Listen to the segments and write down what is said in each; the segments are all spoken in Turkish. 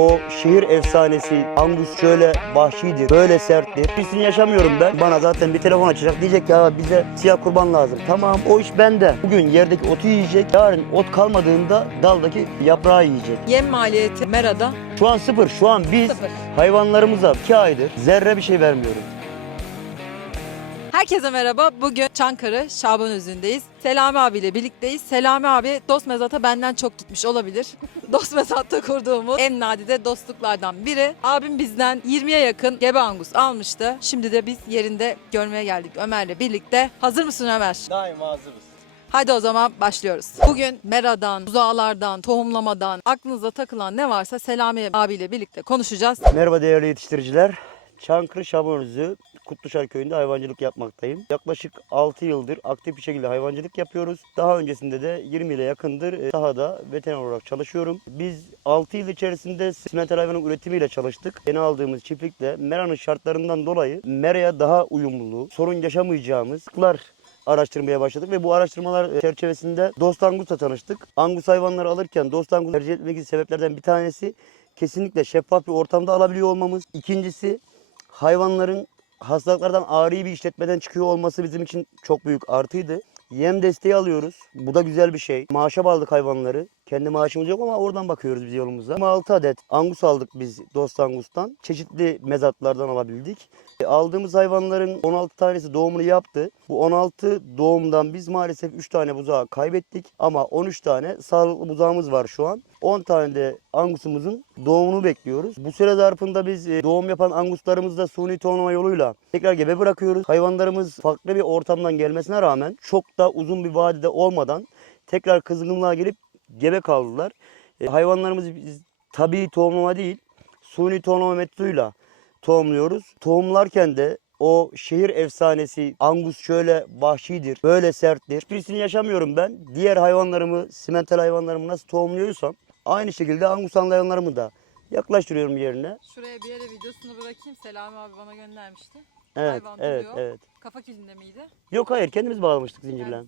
O şehir efsanesi Angus şöyle vahşidir, böyle serttir. Hissini yaşamıyorum ben. Bana zaten bir telefon açacak. Diyecek ki ya bize siyah kurban lazım. Tamam o iş bende. Bugün yerdeki otu yiyecek. Yarın ot kalmadığında daldaki yaprağı yiyecek. Yem maliyeti Mera'da Şu an sıfır. Şu an biz sıfır. hayvanlarımıza iki aydır zerre bir şey vermiyoruz. Herkese merhaba. Bugün Çankırı Şaban Özü'ndeyiz. Selami abiyle birlikteyiz. Selami abi dost mezata benden çok gitmiş olabilir. dost mezatta kurduğumuz en nadide dostluklardan biri. Abim bizden 20'ye yakın gebe angus almıştı. Şimdi de biz yerinde görmeye geldik Ömer'le birlikte. Hazır mısın Ömer? Daima hazırız. Hadi o zaman başlıyoruz. Bugün meradan, buzağlardan, tohumlamadan aklınıza takılan ne varsa Selami abiyle birlikte konuşacağız. Merhaba değerli yetiştiriciler. Çankırı Şabanözü Kutluşar Köyü'nde hayvancılık yapmaktayım. Yaklaşık 6 yıldır aktif bir şekilde hayvancılık yapıyoruz. Daha öncesinde de 20 ile yakındır e, sahada veteriner olarak çalışıyorum. Biz 6 yıl içerisinde simental hayvanın üretimiyle çalıştık. Yeni aldığımız çiftlikle meranın şartlarından dolayı meraya daha uyumlu, sorun yaşamayacağımız kılar araştırmaya başladık ve bu araştırmalar çerçevesinde Dost Angus'la tanıştık. Angus hayvanları alırken Dost Angus tercih etmek sebeplerden bir tanesi kesinlikle şeffaf bir ortamda alabiliyor olmamız. İkincisi hayvanların hastalıklardan ağrı bir işletmeden çıkıyor olması bizim için çok büyük artıydı. Yem desteği alıyoruz. Bu da güzel bir şey. Maaşa bağladık hayvanları. Kendi maaşımız yok ama oradan bakıyoruz biz yolumuza. 6 adet angus aldık biz Dost Angus'tan. Çeşitli mezatlardan alabildik. E, Aldığımız hayvanların 16 tanesi doğumunu yaptı. Bu 16 doğumdan biz maalesef 3 tane buzağı kaybettik. Ama 13 tane sağlıklı buzağımız var şu an. 10 tane de angusumuzun doğumunu bekliyoruz. Bu süre zarfında biz e, doğum yapan anguslarımızı da suni tohumlama yoluyla tekrar gebe bırakıyoruz. Hayvanlarımız farklı bir ortamdan gelmesine rağmen çok da uzun bir vadede olmadan tekrar kızgınlığa gelip gebe kaldılar. E, hayvanlarımızı biz tabii tohumlama değil, suni tohumlama metoduyla tohumluyoruz. Tohumlarken de o şehir efsanesi Angus şöyle vahşidir, böyle serttir. Hiçbirisini yaşamıyorum ben. Diğer hayvanlarımı, simental hayvanlarımı nasıl tohumluyorsam aynı şekilde Angus hayvanlarımı da yaklaştırıyorum yerine. Şuraya bir yere videosunu bırakayım. Selami abi bana göndermişti. Evet, Hayvan evet, duruyor. evet. Kafa kilinde miydi? Yok hayır kendimiz bağlamıştık zincirle. Ben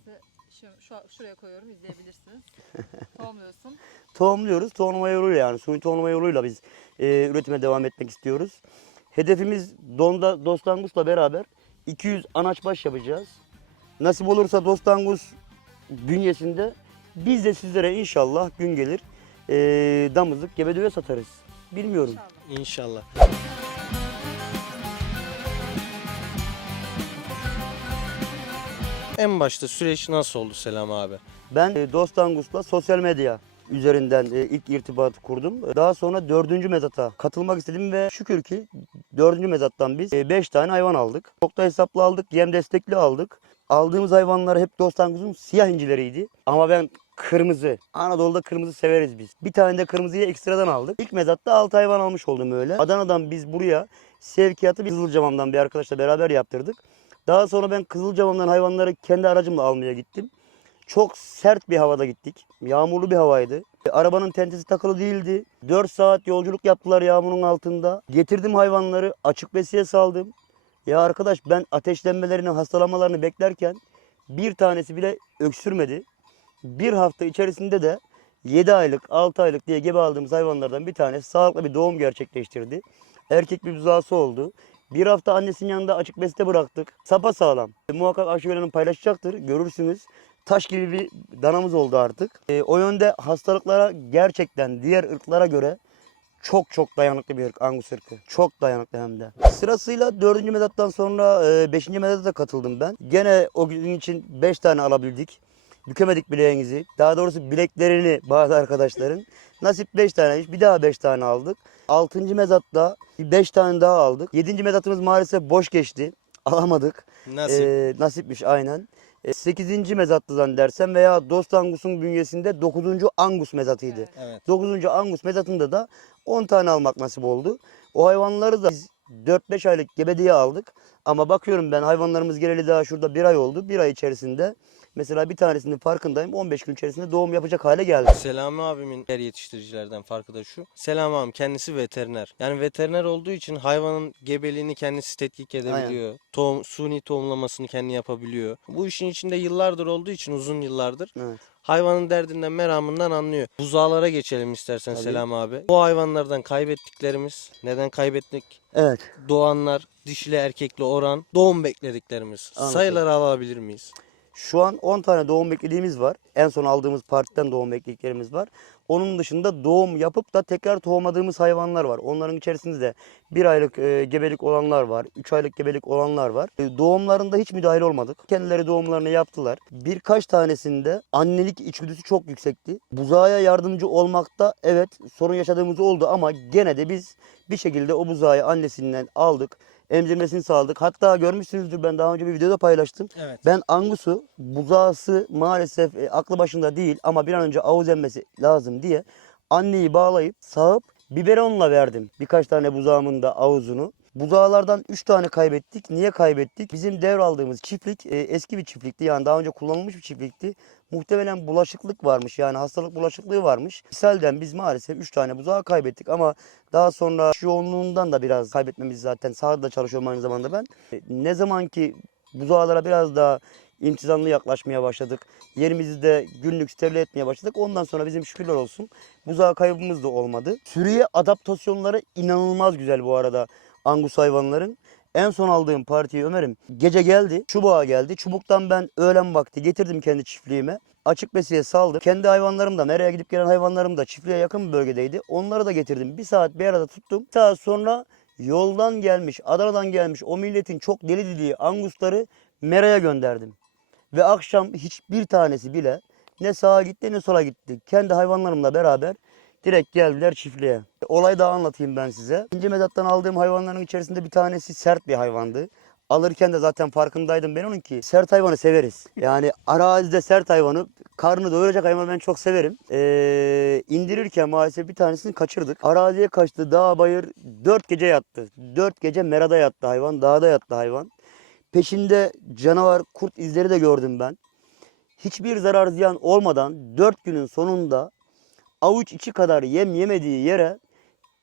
şu, şu, şuraya koyuyorum izleyebilirsiniz. Tohumluyorsun. Tohumluyoruz. Tohumlama yoluyla yani suni tohumlama yoluyla biz e, üretime devam etmek istiyoruz. Hedefimiz Donda Dostangus'la beraber 200 anaç baş yapacağız. Nasip olursa Dostangus bünyesinde biz de sizlere inşallah gün gelir e, damızlık gebedöve satarız. Bilmiyorum. İnşallah. İnşallah. En başta süreç nasıl oldu Selam abi? Ben e, Dost Angus'la sosyal medya üzerinden e, ilk irtibatı kurdum. E, Daha sonra dördüncü mezata katılmak istedim ve şükür ki dördüncü mezattan biz 5 tane hayvan aldık. Çok da hesaplı aldık, yem destekli aldık. Aldığımız hayvanlar hep Dost Angus'un siyah incileriydi. Ama ben kırmızı, Anadolu'da kırmızı severiz biz. Bir tane de kırmızıyı ekstradan aldık. İlk mezatta 6 hayvan almış oldum öyle. Adana'dan biz buraya sevkiyatı bir Kızılcamam'dan bir arkadaşla beraber yaptırdık. Daha sonra ben Kızılcamam'dan hayvanları kendi aracımla almaya gittim. Çok sert bir havada gittik. Yağmurlu bir havaydı. E, Arabanın tentesi takılı değildi. 4 saat yolculuk yaptılar yağmurun altında. Getirdim hayvanları açık besiye saldım. Ya arkadaş ben ateşlenmelerini, hastalanmalarını beklerken bir tanesi bile öksürmedi. Bir hafta içerisinde de 7 aylık, 6 aylık diye gebe aldığımız hayvanlardan bir tanesi sağlıklı bir doğum gerçekleştirdi. Erkek bir buzağısı oldu. Bir hafta annesinin yanında açık beste bıraktık. Sapa sağlam. E, muhakkak Ayşegül Hanım paylaşacaktır. Görürsünüz. Taş gibi bir danamız oldu artık. E, o yönde hastalıklara gerçekten diğer ırklara göre çok çok dayanıklı bir ırk Angus ırkı. Çok dayanıklı hem de. Sırasıyla 4. medattan sonra 5. medata da katıldım ben. Gene o gün için 5 tane alabildik. Bükemedik bileğinizi. Daha doğrusu bileklerini bazı arkadaşların. Nasip 5 taneymiş. Bir daha 5 tane aldık. 6. mezatta 5 tane daha aldık. 7. mezatımız maalesef boş geçti. Alamadık. Nasip. Ee, nasipmiş aynen. 8. mezatlı zannedersem veya Dost Angus'un bünyesinde 9. Angus mezatıydı. evet. 9. Angus mezatında da 10 tane almak nasip oldu. O hayvanları da biz 4-5 aylık gebe diye aldık. Ama bakıyorum ben hayvanlarımız geleli daha şurada bir ay oldu. Bir ay içerisinde Mesela bir tanesinin farkındayım 15 gün içerisinde doğum yapacak hale geldi. Selami abimin diğer yetiştiricilerden farkı da şu. Selami abim kendisi veteriner. Yani veteriner olduğu için hayvanın gebeliğini kendisi tetkik edebiliyor. Tohum, suni tohumlamasını kendi yapabiliyor. Bu işin içinde yıllardır olduğu için uzun yıllardır Evet. hayvanın derdinden meramından anlıyor. Buzağlara geçelim istersen Tabii. Selami abi. Bu hayvanlardan kaybettiklerimiz, neden kaybettik? Evet. Doğanlar, dişili erkekli oran, doğum beklediklerimiz. Anladım. Sayıları alabilir miyiz? Şu an 10 tane doğum beklediğimiz var. En son aldığımız partiden doğum beklediklerimiz var. Onun dışında doğum yapıp da tekrar tohumladığımız hayvanlar var. Onların içerisinde 1 aylık e, gebelik olanlar var. 3 aylık gebelik olanlar var. E, doğumlarında hiç müdahil olmadık. Kendileri doğumlarını yaptılar. Birkaç tanesinde annelik içgüdüsü çok yüksekti. Buzağa yardımcı olmakta evet sorun yaşadığımız oldu ama gene de biz bir şekilde o buzağı annesinden aldık. Emzirmesini sağladık. Hatta görmüşsünüzdür ben daha önce bir videoda paylaştım. Evet. Ben Angus'u buzağısı maalesef e, aklı başında değil ama bir an önce avuz emmesi lazım diye anneyi bağlayıp sağıp biberonla verdim. Birkaç tane buzağımın da avuzunu. Buzağlardan 3 tane kaybettik. Niye kaybettik? Bizim devraldığımız çiftlik e, eski bir çiftlikti. Yani daha önce kullanılmış bir çiftlikti. Muhtemelen bulaşıklık varmış. Yani hastalık bulaşıklığı varmış. Mishalden biz maalesef 3 tane buzağı kaybettik ama daha sonra yoğunluğundan da biraz kaybetmemiz zaten. Sahada çalışıyorum aynı zamanda ben. E, Ne zaman ki buzağlara biraz daha imtizamlı yaklaşmaya başladık. Yerimizi de günlük steril etmeye başladık. Ondan sonra bizim şükürler olsun buzağı kaybımız da olmadı. Sürüye adaptasyonları inanılmaz güzel bu arada Angus hayvanların. En son aldığım partiyi Ömer'im gece geldi, çubuğa geldi. Çubuktan ben öğlen vakti getirdim kendi çiftliğime. Açık besiye saldım. Kendi hayvanlarım da, nereye gidip gelen hayvanlarım da çiftliğe yakın bir bölgedeydi. Onları da getirdim. Bir saat bir arada tuttum. Bir saat sonra yoldan gelmiş, Adana'dan gelmiş o milletin çok deli dediği Angusları Mera'ya gönderdim. Ve akşam hiçbir tanesi bile ne sağa gitti ne sola gitti. Kendi hayvanlarımla beraber direkt geldiler çiftliğe. Olayı daha anlatayım ben size. İnce mezattan aldığım hayvanların içerisinde bir tanesi sert bir hayvandı. Alırken de zaten farkındaydım ben onun ki sert hayvanı severiz. Yani arazide sert hayvanı karnını doyuracak hayvanı ben çok severim. Ee, indirirken maalesef bir tanesini kaçırdık. Araziye kaçtı dağ bayır dört gece yattı. Dört gece merada yattı hayvan dağda yattı hayvan. Peşinde canavar kurt izleri de gördüm ben. Hiçbir zarar ziyan olmadan 4 günün sonunda avuç içi kadar yem yemediği yere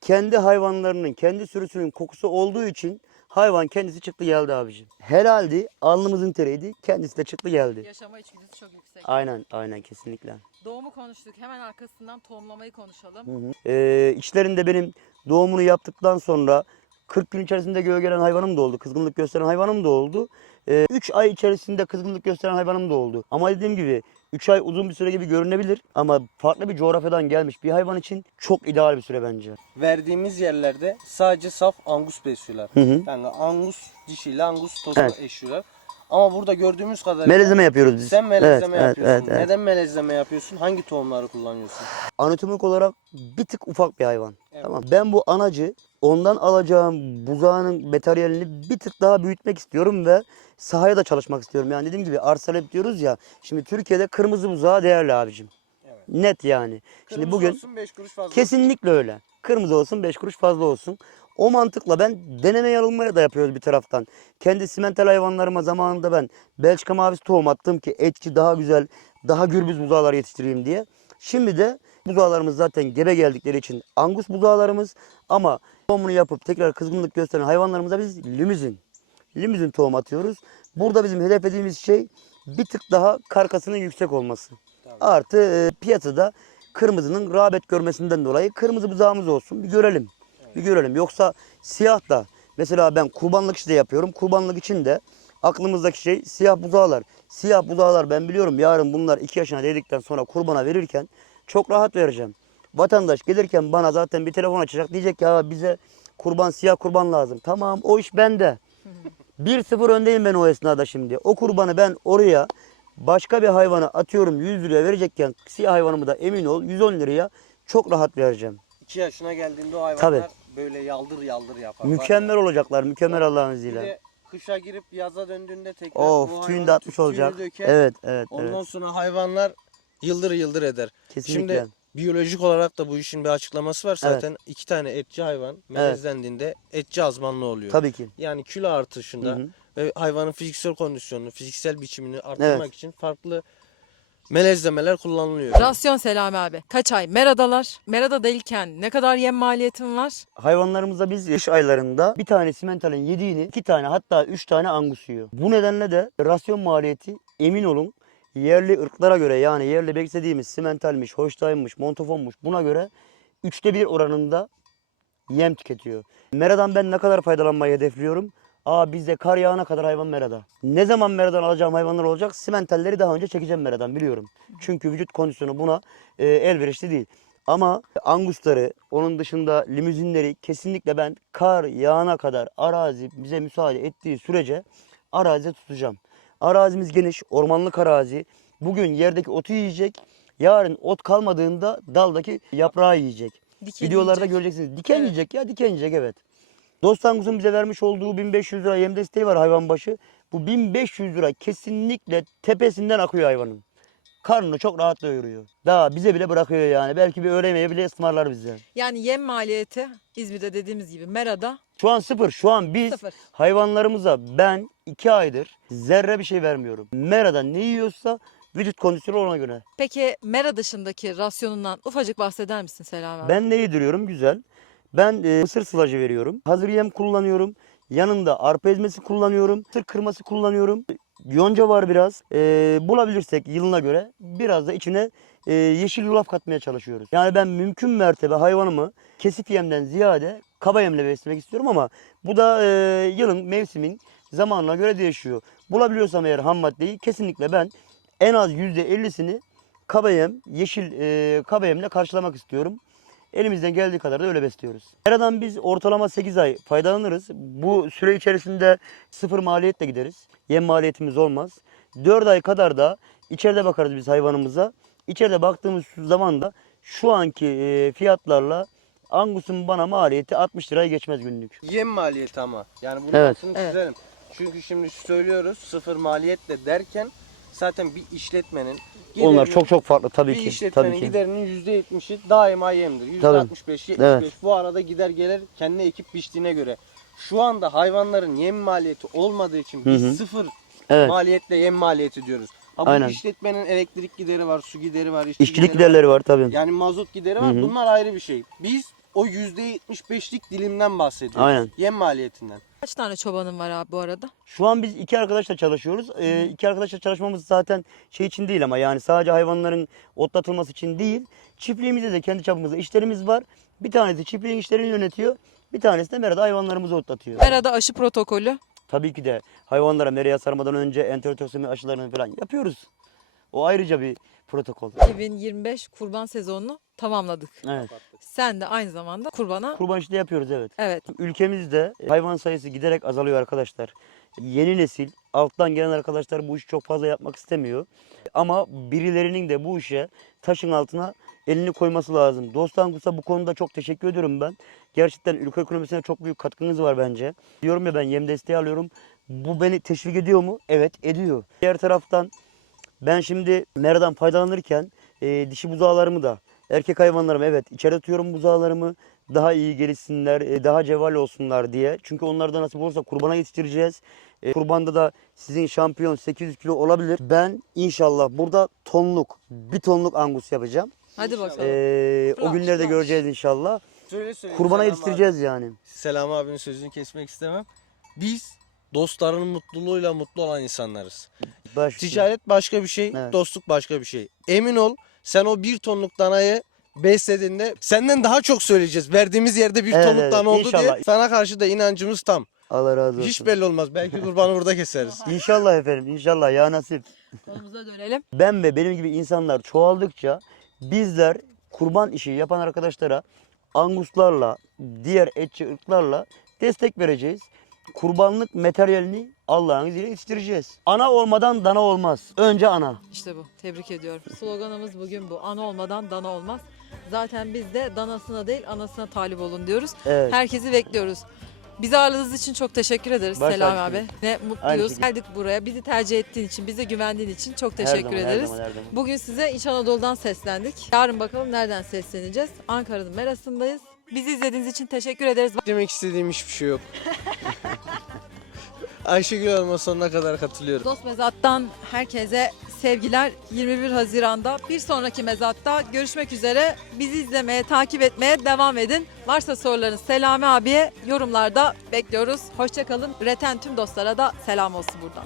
kendi hayvanlarının, kendi sürüsünün kokusu olduğu için hayvan kendisi çıktı geldi abicim. Helaldi, alnımızın teriydi, kendisi de çıktı geldi. Yaşama içgüdüsü çok yüksek. Aynen, aynen kesinlikle. Doğumu konuştuk. Hemen arkasından tohumlamayı konuşalım. Hı hı. Ee, içlerinde benim doğumunu yaptıktan sonra 40 gün içerisinde göğe gelen hayvanım da oldu. Kızgınlık gösteren hayvanım da oldu. 3 ay içerisinde kızgınlık gösteren hayvanım da oldu. Ama dediğim gibi 3 ay uzun bir süre gibi görünebilir. Ama farklı bir coğrafyadan gelmiş bir hayvan için çok ideal bir süre bence. Verdiğimiz yerlerde sadece saf angus besliyorlar. Hı hı. Yani angus dişiyle angus tozu Evet. eşiyorlar. Ama burada gördüğümüz kadarıyla Melezleme yapıyoruz biz. sen melezleme Evet, yapıyorsun. evet, evet. Neden melezleme yapıyorsun? Hangi tohumları kullanıyorsun? Anatomik olarak bir tık ufak bir hayvan. Evet. Tamam. Ben bu anacı ondan alacağım buzağının materyalini bir tık daha büyütmek istiyorum ve sahaya da çalışmak istiyorum. Yani dediğim gibi arsalep diyoruz ya. Şimdi Türkiye'de kırmızı buzağı değerli abicim. Evet. Net yani. Şimdi Kırmızı bugün olsun 5 kuruş fazla. kesinlikle öyle. Kırmızı olsun 5 kuruş fazla olsun. O mantıkla ben deneme yanılmaya da yapıyoruz bir taraftan. Kendi simental hayvanlarıma zamanında ben Belçika mavisi tohum attım ki etçi daha güzel, daha gürbüz buzağlar yetiştireyim diye. Şimdi de buzağlarımız zaten gebe geldikleri için angus buzağlarımız ama tohumunu yapıp tekrar kızgınlık gösteren hayvanlarımıza biz limüzin, limüzin tohum atıyoruz. Burada bizim hedeflediğimiz şey bir tık daha karkasının yüksek olması. Tabii. Artı e, piyasada kırmızının rağbet görmesinden dolayı kırmızı buzağımız olsun bir görelim. Bir görelim. Yoksa siyah da mesela ben kurbanlık işte yapıyorum. Kurbanlık için de aklımızdaki şey siyah buzağlar. Siyah buzağlar ben biliyorum yarın bunlar 2 yaşına değdikten sonra kurbana verirken çok rahat vereceğim. Vatandaş gelirken bana zaten bir telefon açacak. Diyecek ki ya bize kurban siyah kurban lazım. Tamam o iş bende. 1-0 öndeyim ben o esnada şimdi. O kurbanı ben oraya başka bir hayvana atıyorum 100 liraya verecekken siyah hayvanımı da emin ol 110 liraya çok rahat vereceğim. 2 yaşına geldiğinde o hayvanlar Tabii. Böyle yaldır yaldır yapar. Mükemmel olacaklar. Mükemmel Allah'ın Bir izniyle. de kışa girip yaza döndüğünde tekrar Of tüyünü de atmış tüyünü olacak. döker. Evet evet Ondan evet. sonra hayvanlar yıldır yıldır eder. Kesinlikle. Şimdi biyolojik olarak da bu işin bir açıklaması var. Evet. Zaten iki tane etçi hayvan melezlendiğinde etçi azmanlı oluyor. Tabii ki. Yani kilo artışında Hı hı. ve hayvanın fiziksel kondisyonunu, fiziksel biçimini arttırmak Evet. için farklı melezlemeler kullanılıyor. Rasyon Selami abi. Kaç ay meradalar? Merada değilken ne kadar yem maliyetin var? Hayvanlarımızda biz kış aylarında bir tane simentalin yediğini iki tane hatta üç tane angus yiyor. Bu nedenle de rasyon maliyeti emin olun yerli ırklara göre yani yerli beslediğimiz simentalmiş, hoştaymış, montofonmuş buna göre üçte bir oranında yem tüketiyor. Meradan ben ne kadar faydalanmayı hedefliyorum? Aa bizde kar yağına kadar hayvan merada. Ne zaman meradan alacağım hayvanlar olacak? Simentalleri daha önce çekeceğim meradan biliyorum. Çünkü vücut kondisyonu buna e, elverişli değil. Ama angusları, onun dışında limuzinleri kesinlikle ben kar yağana kadar arazi bize müsaade ettiği sürece arazide tutacağım. Arazimiz geniş, ormanlık arazi. Bugün yerdeki otu yiyecek. Yarın ot kalmadığında daldaki yaprağı yiyecek. Diken Videolarda yiyecek. göreceksiniz. Diken Evet. yiyecek ya diken yiyecek evet. Dost Angus'un bize vermiş olduğu 1500 lira yem desteği var hayvan başı. Bu 1500 lira kesinlikle tepesinden akıyor hayvanın. Karnını çok rahat doyuruyor. Daha bize bile bırakıyor yani. Belki bir öğle yemeği bile ısmarlar bize. Yani yem maliyeti İzmir'de dediğimiz gibi merada Şu an sıfır. Şu an biz sıfır. hayvanlarımıza ben iki aydır zerre bir şey vermiyorum. Merada ne yiyorsa vücut kondisyonu ona göre. Peki mera dışındaki rasyonundan ufacık bahseder misin Selami abi? Ben ne yediriyorum? Güzel. Ben e, mısır sılacı veriyorum. Hazır yem kullanıyorum. Yanında arpa ezmesi kullanıyorum. Mısır kırması kullanıyorum. Yonca var biraz. E, bulabilirsek yılına göre biraz da içine e, yeşil yulaf katmaya çalışıyoruz. Yani ben mümkün mertebe hayvanımı kesif yemden ziyade kaba yemle beslemek istiyorum ama bu da e, yılın mevsimin zamanına göre değişiyor. Bulabiliyorsam eğer ham maddeyi kesinlikle ben en az %50'sini kaba yem, yeşil e, kaba yemle karşılamak istiyorum. Elimizden geldiği kadar da öyle besliyoruz. Aradan biz ortalama 8 ay faydalanırız. Bu süre içerisinde sıfır maliyetle gideriz. Yem maliyetimiz olmaz. 4 ay kadar da içeride bakarız biz hayvanımıza. İçeride baktığımız zaman da şu anki e, fiyatlarla Angus'un bana maliyeti 60 liraya geçmez günlük. Yem maliyeti ama. Yani bunu Evet. altını Evet. çizelim. Çünkü şimdi söylüyoruz sıfır maliyetle derken zaten bir işletmenin Onlar giderinin- çok çok farklı tabii bir ki. işletmenin Tabii ki. giderinin %70'i daima yemdir. %65, Tabii. 75 Evet. bu arada gider gelir kendi ekip biçtiğine göre. Şu anda hayvanların yem maliyeti olmadığı için biz Hı hı. sıfır Evet. maliyetle yem maliyeti diyoruz. Ha bu Aynen. işletmenin elektrik gideri var, su gideri var, işçi İşçilik gideri var. giderleri var tabii. Yani mazot gideri var. Hı hı. Bunlar ayrı bir şey. Biz o %75'lik dilimden bahsediyoruz. Aynen. Yem maliyetinden. Kaç tane çobanın var abi bu arada? Şu an biz iki arkadaşla çalışıyoruz. Ee, iki arkadaşla çalışmamız zaten şey için değil ama yani sadece hayvanların otlatılması için değil. Çiftliğimizde de kendi çapımızda işlerimiz var. Bir tanesi çiftliğin işlerini yönetiyor. Bir tanesi de merada hayvanlarımızı otlatıyor. Merada aşı protokolü. Tabii ki de hayvanlara meraya sarmadan önce enterotoksimi aşılarını falan yapıyoruz. O ayrıca bir protokol. 2025 kurban sezonunu tamamladık. Evet. Sen de aynı zamanda kurbana Kurban işi de yapıyoruz evet. evet Ülkemizde hayvan sayısı giderek azalıyor arkadaşlar. Yeni nesil alttan gelen arkadaşlar bu işi çok fazla yapmak istemiyor. Ama birilerinin de bu işe taşın altına elini koyması lazım. Dost Angus'a bu konuda çok teşekkür ediyorum ben. Gerçekten ülke ekonomisine çok büyük katkınız var bence. Diyorum ya ben yem desteği alıyorum. Bu beni teşvik ediyor mu? Evet ediyor. Diğer taraftan ben şimdi meradan faydalanırken e, dişi buzağlarımı da erkek hayvanlarımı evet içeri tutuyorum buzağlarımı daha iyi gelişsinler, e, daha cevval olsunlar diye. Çünkü onlar da nasip olursa kurbana yetiştireceğiz. E, kurbanda da sizin şampiyon 800 kilo olabilir. Ben inşallah burada tonluk, bir tonluk angus yapacağım. hadi bakalım. E, o günleri de göreceğiz inşallah. Söyle söyle. Kurbana Selam yetiştireceğiz yani. Abi. Selam abinin sözünü kesmek istemem. Biz dostların mutluluğuyla mutlu olan insanlarız. Baş, Ticaret başka bir şey, Evet. dostluk başka bir şey. Emin ol sen o bir tonluk danayı beslediğinde senden daha çok söyleyeceğiz. Verdiğimiz yerde bir Evet, tonluk evet. dana oldu İnşallah. diye sana karşı da inancımız tam. Allah razı olsun. Hiç belli olmaz. Belki kurbanı burada keseriz. İnşallah efendim inşallah ya nasip. Konumuza dönelim. Ben ve benim gibi insanlar çoğaldıkça bizler kurban işi yapan arkadaşlara anguslarla, diğer etçi ırklarla destek vereceğiz. Kurbanlık materyalini Allah'ın izniyle yetiştireceğiz. Ana olmadan dana olmaz. Önce ana. İşte bu. Tebrik ediyorum. Sloganımız bugün bu. Ana olmadan dana olmaz. Zaten biz de danasına değil anasına talip olun diyoruz. Evet. Herkesi bekliyoruz. Bizi ağırladığınız için çok teşekkür ederiz Baş Selam tacısınız. abi. Ne Aynı mutluyuz. şekilde. Geldik buraya. Bizi tercih ettiğin için, bize güvendiğin için çok Her teşekkür zaman, her ederiz. zaman, her zaman. Bugün size İç Anadolu'dan seslendik. Yarın bakalım nereden sesleneceğiz. Ankara'nın Meras'ındayız. Bizi izlediğiniz için teşekkür ederiz. Demek istediğim hiçbir şey yok. Ayşegül Hanım'a sonuna kadar katılıyorum. Dost Mezat'tan herkese sevgiler. 21 Haziran'da bir sonraki mezatta görüşmek üzere. Bizi izlemeye, takip etmeye devam edin. Varsa sorularınız Selami abiye yorumlarda bekliyoruz. Hoşçakalın. Üreten tüm dostlara da selam olsun buradan.